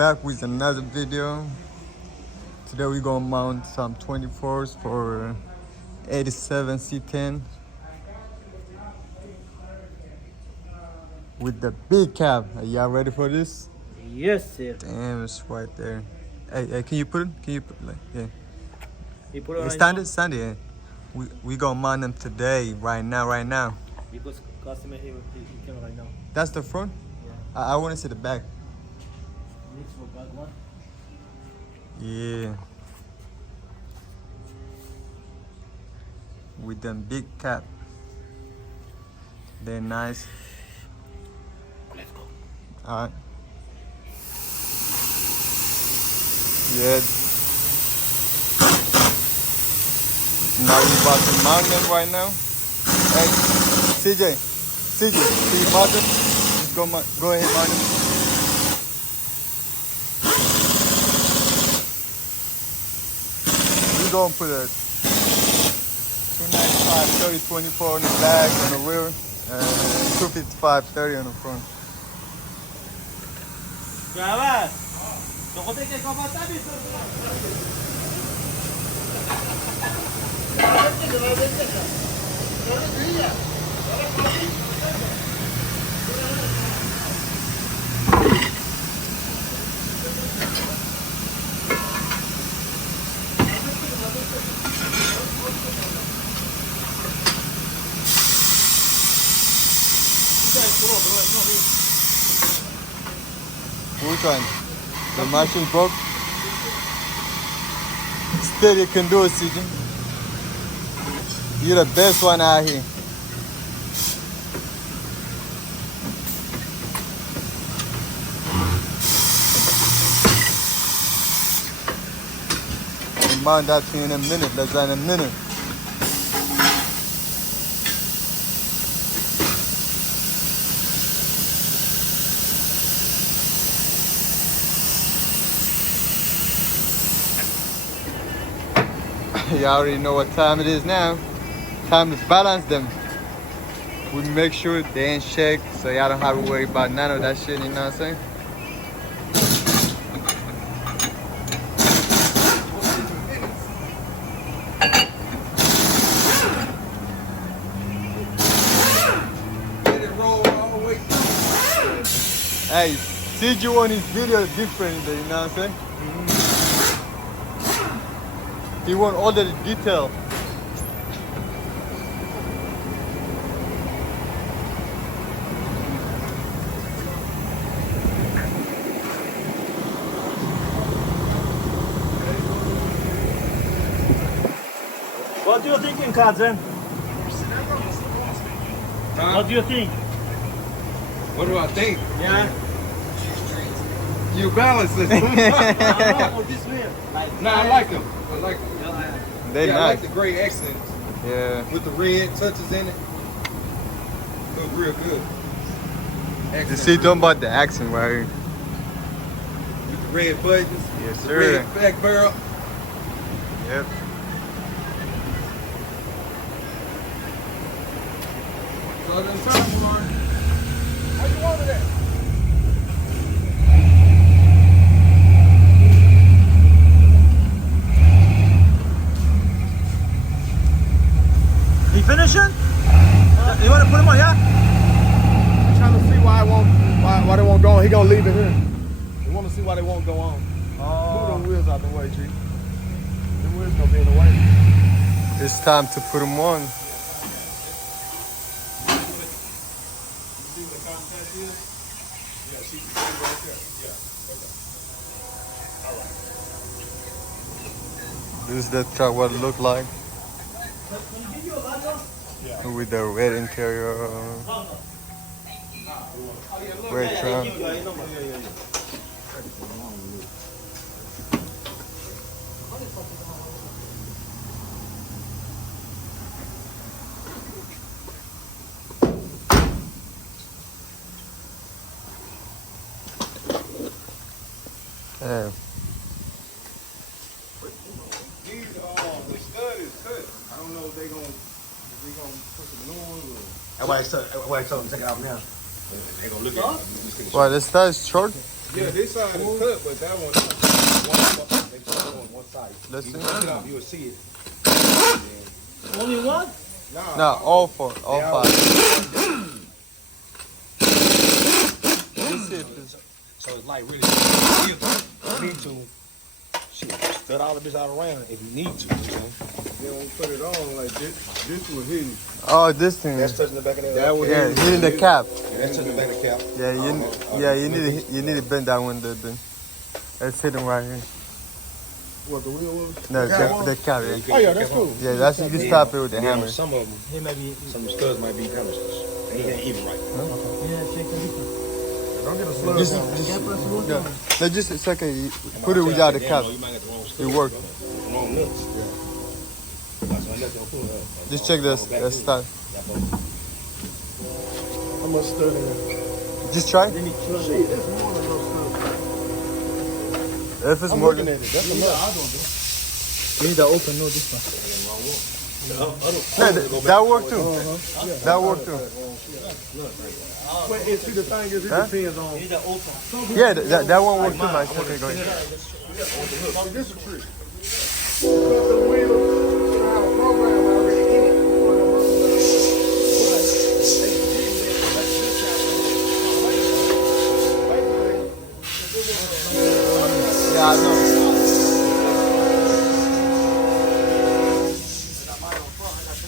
back with another video. Today we're gonna mount some 24s for 87 C10 with the big cab. Are y'all ready for this? Yes, sir. Damn, it's right there. Hey, can you put it? Can you put like yeah? You put it right Stand now? it, stand it. Yeah. We gonna mount them today, right now. Because customer he came right now. That's the front. Yeah. I want to see the back. Next for back one. Yeah. With them big cap. They're nice. Let's go. Alright. Yeah. Now we about to mount them right now. Hey, CJ, see you mount them? Just go ahead mount them. We're gonna put a 295 30 24 on the back, on the rear, and 255 30 on the front. Graba. No te quedes como está visto. Which one? The machine broke? Still you can do it, CJ. You're the best one out here. We'll mount that to you in a minute, less than a minute. You already know what time it is now. Time to balance them. We make sure they ain't shake, so y'all don't have to worry about none of that shit, you know what I'm saying? Hey, CJ on his video different, you know what I'm saying? He want all the detail. What do you think, cousin? Huh? What do you think? What do I think? Yeah. You balance it. No, this way. No, I like them. I like them. They Yeah, I nice. like the gray accents Yeah. with the red touches in it. Look real good. You Accent see, real talking about the accent right here. good. With the red buttons. Yes, the sir. red back barrel. Yep. So the time, Warren. How you wanted that? He finishing? You want to put him on, yeah? I'm trying to see why they won't go on. He gonna leave it here. We want to see why they won't go on. Move them wheels out the way, G. Them wheels gonna be in the way. It's time to put them on. See what the contact is? Yeah, she can see right there. Yeah, okay. All right. This is the truck what it look like. Yeah. With the red interior. Red truck. Yeah. These the stud is cut. I don't know if they gonna put some new ones or That's why I told him to take it off now. they gonna look at it. Why, this stud is short? Yeah, this side is cut, but that one, they cut on one side. Let's You see. can it up, you'll see it. Only one? Nah, No, all four, all they all- five. Let's see if it's. So it's like really, if you need to, shoot, stud all the bitch out around if you need to. You know what I'm saying? Then when we put it on like this was hitting. Oh, this thing. That's touching the back of That was Yeah, hitting the cap. That's touching the back of the cap. Yeah, you need to bend that one there, then. Let's hit him right here. What the wheel was? No, the cap, yeah. Oh yeah, that's cool. Yeah, that's you can stop it with the hammer. Some of them, some of the studs might be kind of, they ain't even right. Don't get a slug. No, just a second. You put it without the cap. You might get the wrong It worked. wrong nuts. Just check this. That's start. How much stud in there? Just try. Shit, that's more than no stud. If it's more than. That's enough. You need to open, no, this one. No, that worked too. That worked too. But see, the thing is, it Huh? depends on. You need to open. Yeah, that one worked too, man. Okay, go ahead. See, this is a trick. Cut the wheel, you have a program already in it. Yeah, I know.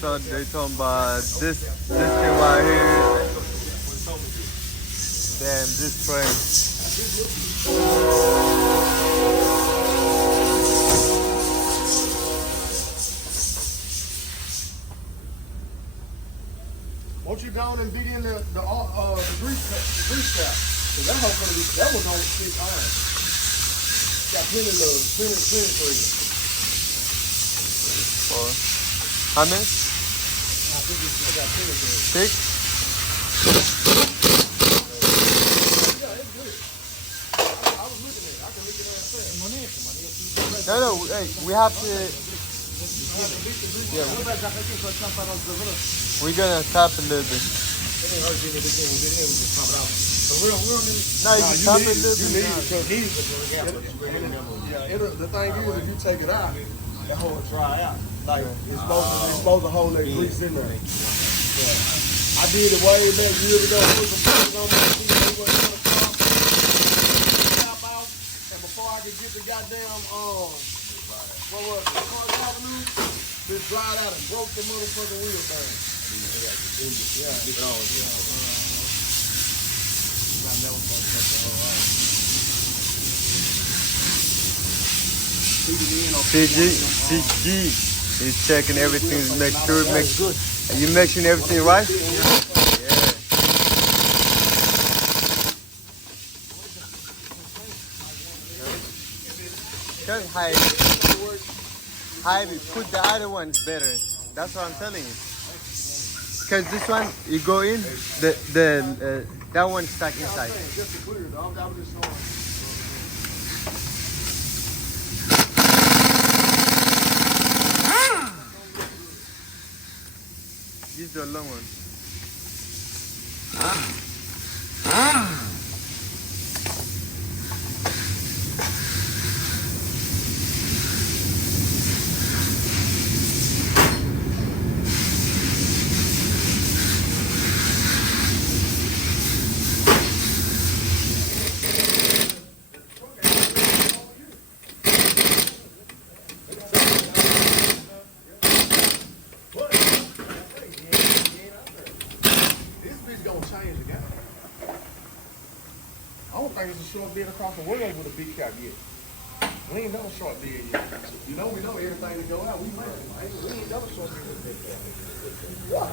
So they talking about this thing right here. Damn, this frame. Won't you down and dig in the grease cap? Cause that whole gonna be, that was on thick iron. Got plenty of plenty for you. How many? I think I got plenty for it. 6? Yeah, it's good. I was looking at it. I can look at it fast. No, hey, we have to. Yeah, we're gonna tap a little bit. No, you can tap it a little bit. Yeah, the thing is, if you take it out, that whole dry out. Like it's supposed to hold that grease in there. Yeah. I did it way back years ago. Put some pressure on my feet. And before I could get the goddamn what was it? Park Avenue. Just dried out and broke the motherfucking wheel down. CG is checking everything, make sure it makes good. Are you making everything right? Yeah. Tell Jaime, put the other ones better. That's what I'm telling you. Because this one, you go in, that one's stuck inside. Just to clear it. I'm just showing. Use the long one. I don't think it's a short bid across the world with a big cap yet. We ain't done a short bid yet. You know, we know everything that go out. We ain't done a short bid with a big cap. Yeah.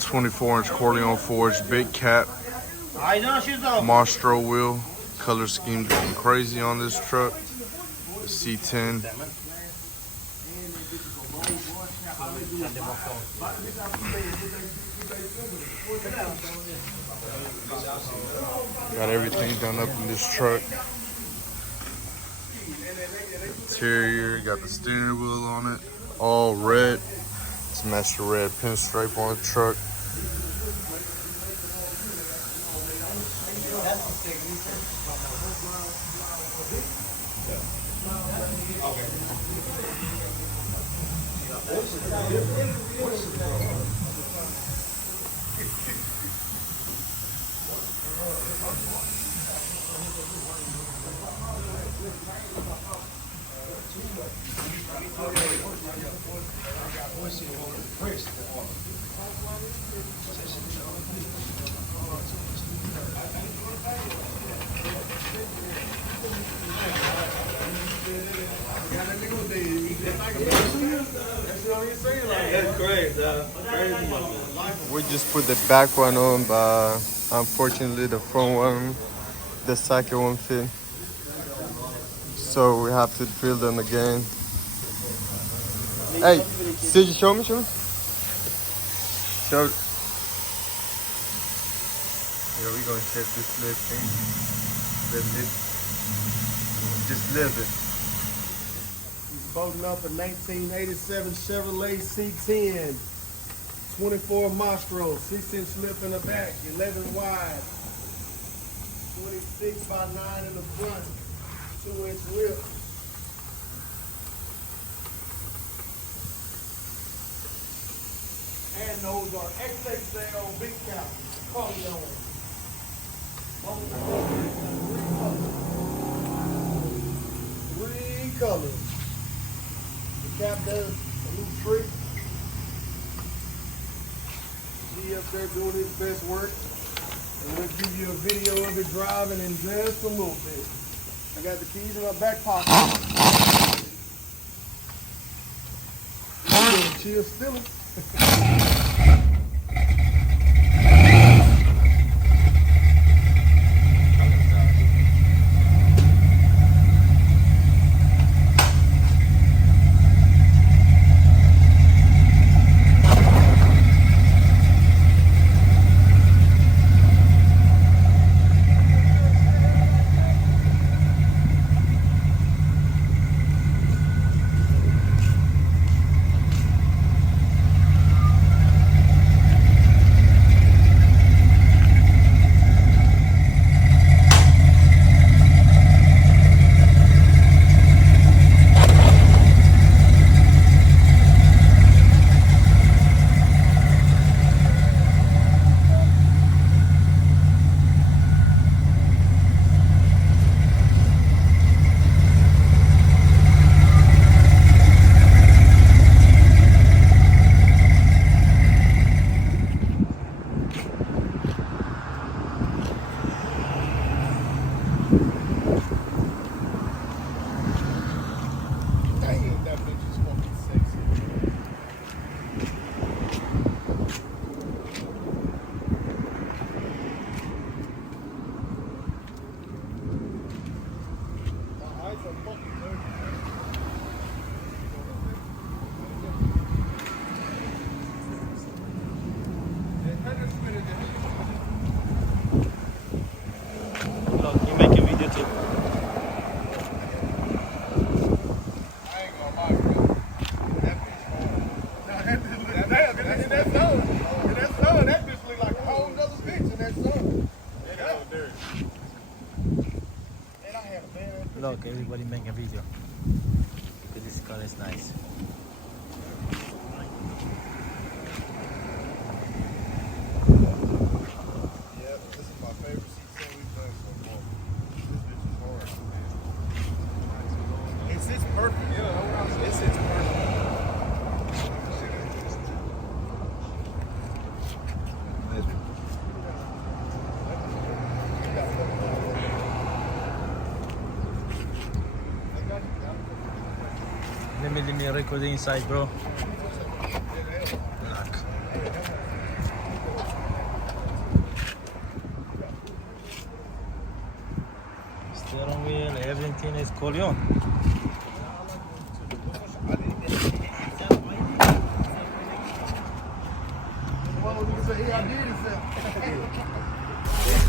24-inch Corleone forged big cap, I know she's off. MOSTRO wheel. Color scheme going crazy on this truck. The C10. Got everything done up in this truck. Interior, got the steering wheel on it, all red. It's matched the red pinstripe on the truck. That's crazy, We just put the back one on, but unfortunately the front one, the second one fit. So we have to fill them again. Hey, did you show me? Show. Yeah, we're gonna check this little thing. Lift it. Just lift it. Bolting up a 1987 Chevrolet C10, 24 MOSTRO, 6-inch lip in the back, 11 wide, 26 by 9 in the front, 2-inch lip. And those are XXL big cap, Corleone. Three colors. Cap does a little trick. G up there doing his best work. And we'll give you a video of it driving in just a little bit. I got the keys in my back pocket. Chill still. Look, everybody make a video. This car is nice. Yeah, this is my favorite C10 we've done so far. This bitch is hard. It sits perfect. Yeah, it sits perfect. Let me record the inside, bro. Look. Steering wheel, everything is Corleone. told him, he said, "Yeah, I did it."